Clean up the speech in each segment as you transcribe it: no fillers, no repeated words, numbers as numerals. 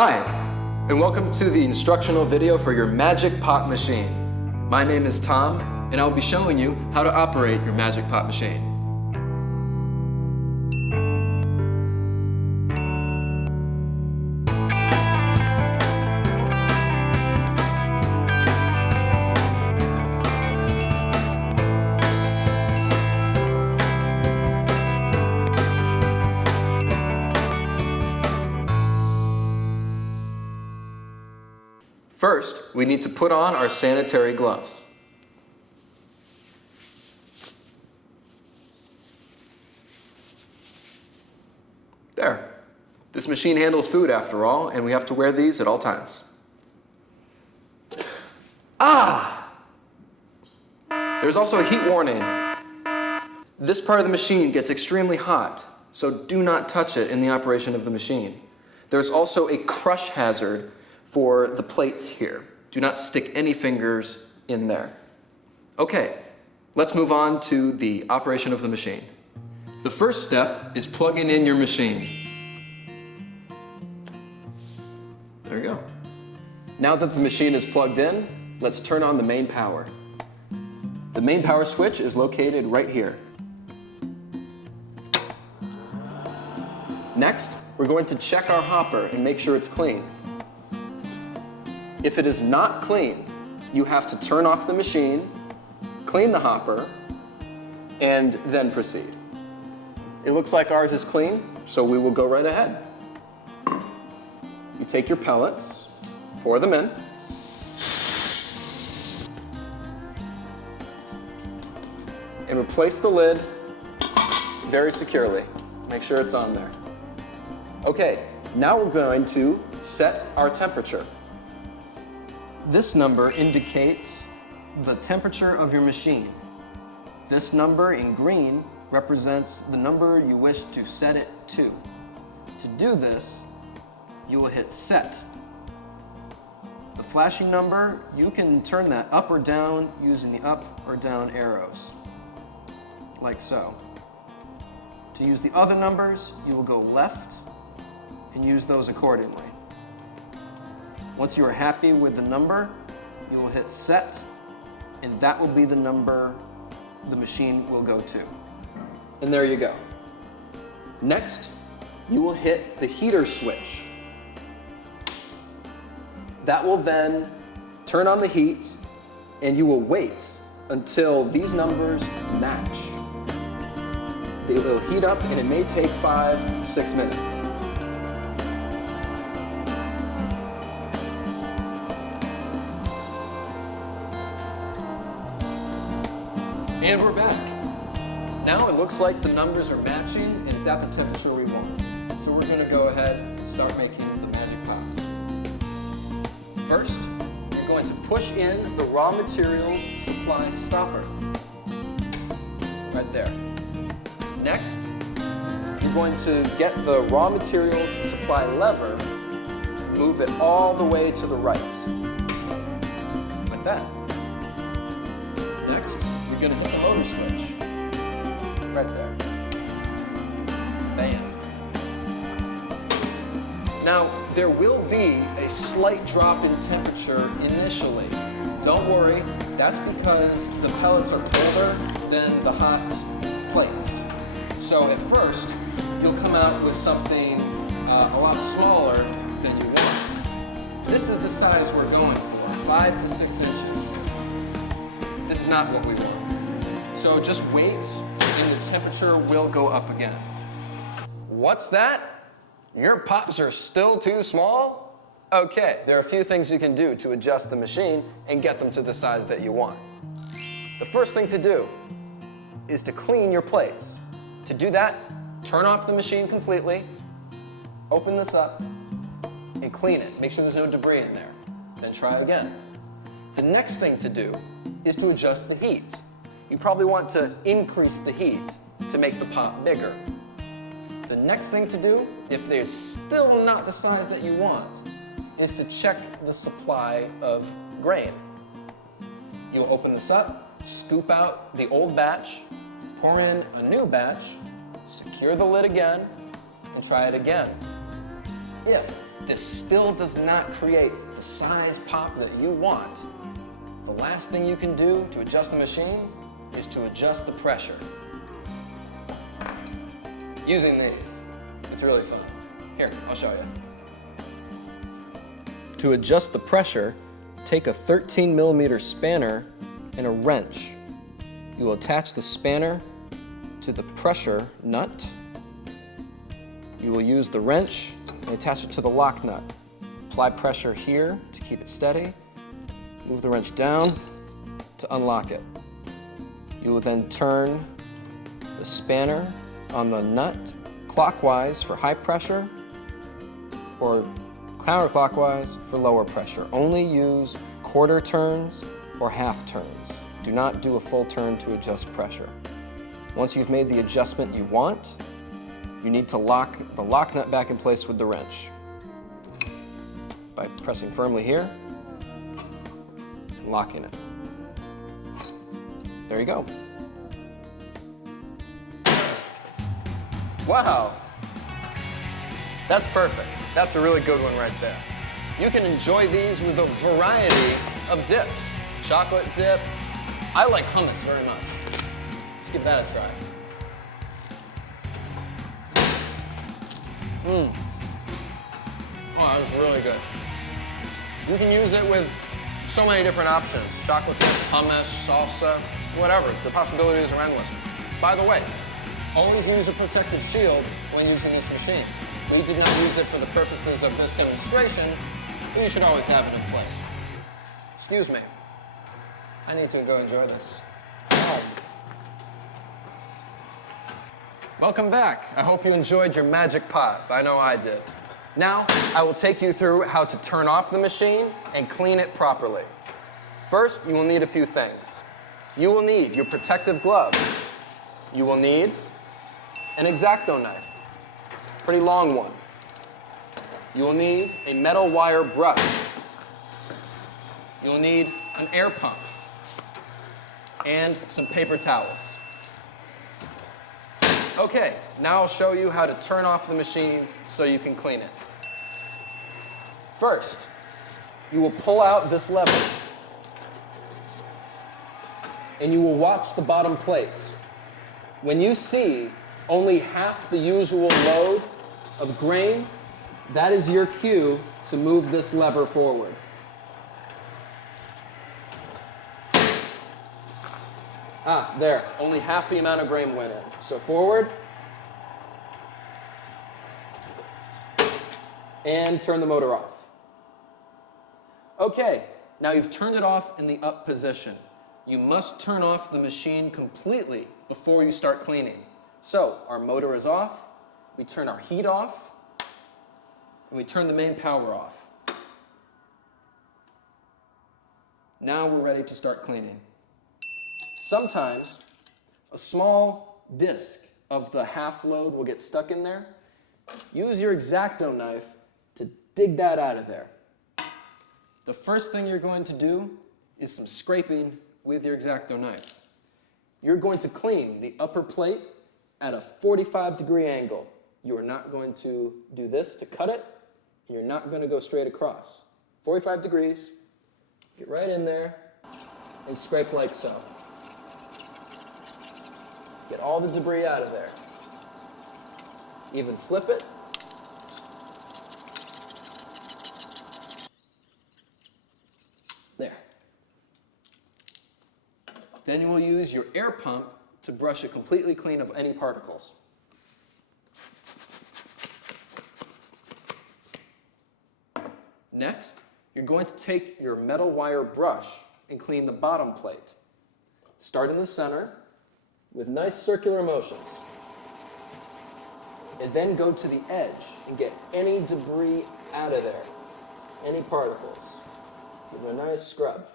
Hi, and welcome to the instructional video for your Magic Pop machine. My name is Tom, and I'll be showing you how to operate your Magic Pop machine. First, we need to put on our sanitary gloves. There. This machine handles food after all, and we have to wear these at all times. There's also a heat warning. This part of the machine gets extremely hot, so do not touch it in the operation of the machine. There's also a crush hazard for the plates here. Do not stick any fingers in there. Okay, let's move on to the operation of the machine. The first step is plugging in your machine. There you go. Now that the machine is plugged in, let's turn on the main power. The main power switch is located right here. Next, we're going to check our hopper and make sure it's clean. If it is not clean, you have to turn off the machine, clean the hopper, and then proceed. It looks like ours is clean, so we will go right ahead. You take your pellets, pour them in, and replace the lid very securely. Make sure it's on there. Okay, now we're going to set our temperature. This number indicates the temperature of your machine. This number in green represents the number you wish to set it to. To do this, you will hit set. The flashing number, you can turn that up or down using the up or down arrows, like so. To use the other numbers, you will go left and use those accordingly. Once you are happy with the number, you will hit set, and that will be the number the machine will go to. And there you go. Next, you will hit the heater switch. That will then turn on the heat, and you will wait until these numbers match. They will heat up, and it may take 5-6 minutes. And we're back. Now it looks like the numbers are matching and it's at the temperature we want. So we're going to go ahead and start making the Magic Pops. First, you're going to push in the raw materials supply stopper. Right there. Next, you're going to get the raw materials supply lever, move it all the way to the right. Like that. Next, you're going to hit the motor switch. Right there. Bam. Now, there will be a slight drop in temperature initially. Don't worry, that's because the pellets are colder than the hot plates. So at first, you'll come out with something a lot smaller than you want. This is the size we're going for, 5 to 6 inches. This is not what we want. So just wait, and the temperature will go up again. What's that? Your pops are still too small? Okay, there are a few things you can do to adjust the machine and get them to the size that you want. The first thing to do is to clean your plates. To do that, turn off the machine completely, open this up, and clean it. Make sure there's no debris in there. Then try again. The next thing to do is to adjust the heat. You probably want to increase the heat to make the pop bigger. The next thing to do, if there's still not the size that you want, is to check the supply of grain. You'll open this up, scoop out the old batch, pour in a new batch, secure the lid again, and try it again. If this still does not create the size pop that you want, the last thing you can do to adjust the machine is to adjust the pressure. Using these. It's really fun. Here, I'll show you. To adjust the pressure, take a 13mm spanner and a wrench. You will attach the spanner to the pressure nut. You will use the wrench and attach it to the lock nut. Apply pressure here to keep it steady. Move the wrench down to unlock it. You will then turn the spanner on the nut clockwise for high pressure or counterclockwise for lower pressure. Only use quarter turns or half turns. Do not do a full turn to adjust pressure. Once you've made the adjustment you want, you need to lock the lock nut back in place with the wrench by pressing firmly here and locking it. There you go. Wow, that's perfect. That's a really good one right there. You can enjoy these with a variety of dips. Chocolate dip. I like hummus very much. Let's give that a try. Oh, that was really good. You can use it with so many different options. Chocolate dip, hummus, salsa, whatever. The possibilities are endless. By the way, always use a protective shield when using this machine. We did not use it for the purposes of this demonstration, but you should always have it in place. Excuse me. I need to go enjoy this. Oh. Welcome back. I hope you enjoyed your magic pot. I know I did. Now, I will take you through how to turn off the machine and clean it properly. First, you will need a few things. You will need your protective gloves. You will need an X-Acto knife, pretty long one. You will need a metal wire brush. You will need an air pump and some paper towels. Okay, now I'll show you how to turn off the machine so you can clean it. First, you will pull out this lever and you will watch the bottom plate. When you see only half the usual load of grain, that is your cue to move this lever forward. Ah, there, only half the amount of grain went in. So forward, and turn the motor off. Okay, now you've turned it off in the up position. You must turn off the machine completely before you start cleaning. So, our motor is off, we turn our heat off, and we turn the main power off. Now we're ready to start cleaning. Sometimes, a small disc of the half load will get stuck in there. Use your X-Acto knife to dig that out of there. The first thing you're going to do is some scraping with your X-Acto knife. You're going to clean the upper plate at a 45-degree angle. You are not going to do this to cut it, and you're not going to go straight across. 45 degrees, get right in there, and scrape like so. Get all the debris out of there. Even flip it. There. Then you will use your air pump to brush it completely clean of any particles. Next, you're going to take your metal wire brush and clean the bottom plate. Start in the center with nice circular motions. And then go to the edge and get any debris out of there, any particles. Give it a nice scrub.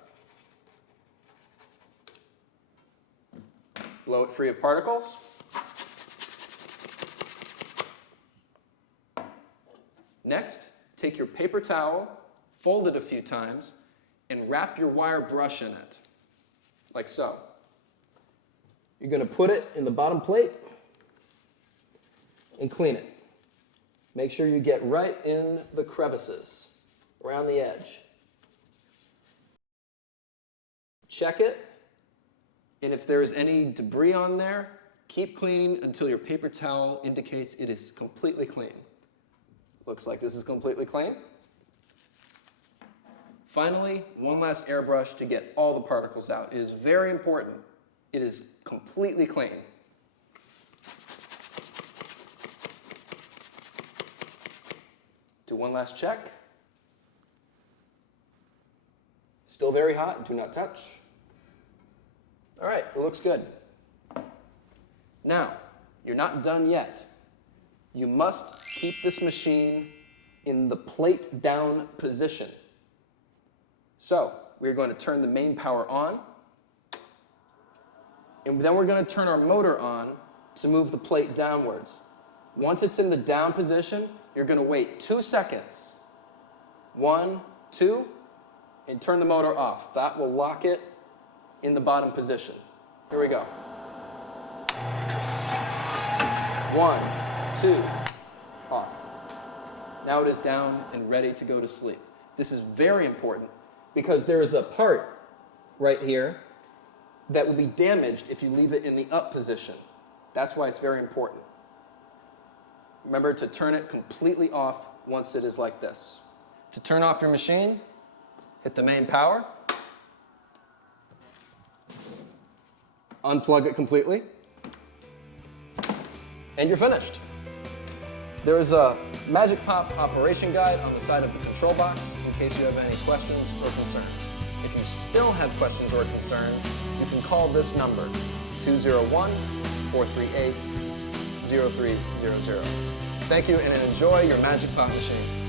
Blow it free of particles. Next, take your paper towel, fold it a few times, and wrap your wire brush in it, like so. You're going to put it in the bottom plate and clean it. Make sure you get right in the crevices, around the edge. Check it, and if there is any debris on there, keep cleaning until your paper towel indicates it is completely clean. Looks like this is completely clean. Finally, one last airbrush to get all the particles out. It is very important. It is completely clean. Do one last check. Still very hot, do not touch. All right, it looks good. Now, you're not done yet. You must keep this machine in the plate down position. So, we're going to turn the main power on, and then we're going to turn our motor on to move the plate downwards. Once it's in the down position, you're going to wait 2 seconds. 1, 2, and turn the motor off. That will lock it in the bottom position. Here we go. 1, 2, off. Now it is down and ready to go to sleep. This is very important because there is a part right here that will be damaged if you leave it in the up position. That's why it's very important. Remember to turn it completely off once it is like this. To turn off your machine, hit the main power, unplug it completely, and you're finished. There is a Magic Pop operation guide on the side of the control box in case you have any questions or concerns. If you still have questions or concerns, you can call this number, 201-438-0300. Thank you and enjoy your Magic Pop machine.